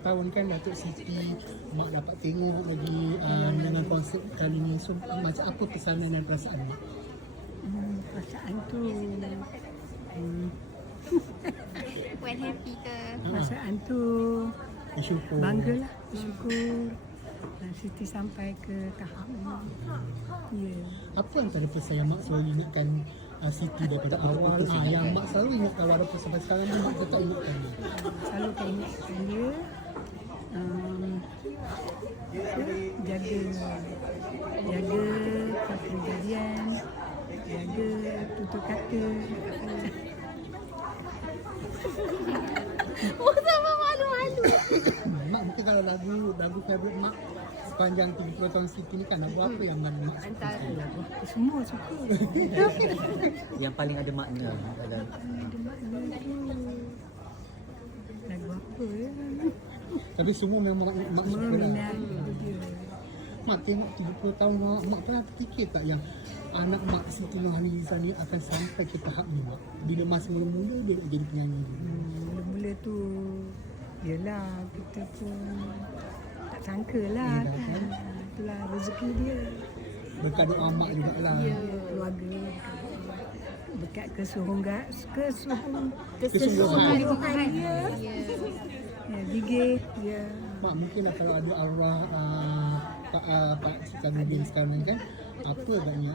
Tahun kan Datuk Siti, Mak dapat tengok lagi dengan konsep kali ni. So macam apa pesanan dan perasaan Mak? Perasaan tu When happy ke? perasaan tu Bersyukur. banggalah, bersyukur Siti sampai ke tahap ni. Ya. Apa antara pesan yang Mak selalu ingatkan Siti daripada awal yang Mak selalu ingatkan walaupun sampai sekarang ni Mak tetap ingatkan dia? Selalu kan ingatkan dia jaga kepribadian, jaga tutur kata. Oh, sama malu-malu. Mak mungkin kalau lagu favourite Mak sepanjang 30 tahun Siti ni kan lagu apa yang Mak suka? Antara Semua suka. Yang paling ada makna dalam Lagu apa ya? Tapi semua memang Mak suka lah. Minat dia. Mak tengok 30 tahun Mak pernah fikir tak yang anak Mak Siti Nurhaliza ni akan sampai ke tahap ni Mak? Bila masa mula-mula dia nak jadi penyanyi. Mula-mula tu yelah kita pun tak sangka lah Yelah, kan. Itulah rezeki dia. Berkat doa Mak jugalah. Keluarga berkat kesungguhan Kesungguhan. dia. Ya, gigih dia. Mak mungkin lah kalau ada arwah Pak Sikanuddin sekarang ni kan, apa agaknya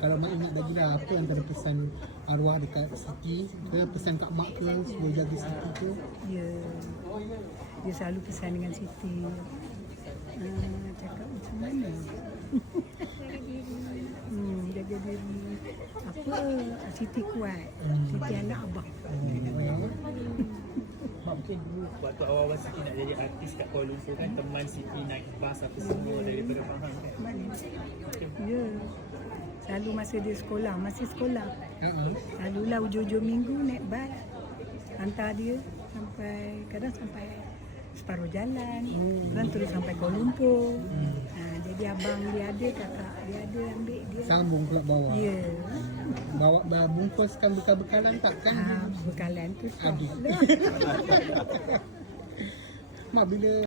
kalau Mak ingat lagi lah apa antara pesan arwah dekat Siti ke pesan kat Mak ke supaya jaga Siti tu? Ya. Dia selalu pesan dengan Siti. Cakap macam mana? Jaga diri. Apa? Siti kuat. Siti anak abang. Mak mungkin dulu waktu awal-awal Siti nak jadi artis kat Kuala Lumpur kan, teman Siti naik bas apa semua daripada Pahang kan. Ya. Selalu masa dia sekolah, masih sekolah. Selalulah hujung-hujung minggu naik bas. Hantar dia sampai, kadang sampai separuh jalan. Kadang terus sampai Kuala Lumpur. Jadi abang dia ada, kakak dia ada, ambil dia. Sambung pula bawah. Ya. Bawa bungkuskan bekal-bekalan tak kan? Bekalan tu tak. Adik. Mak bila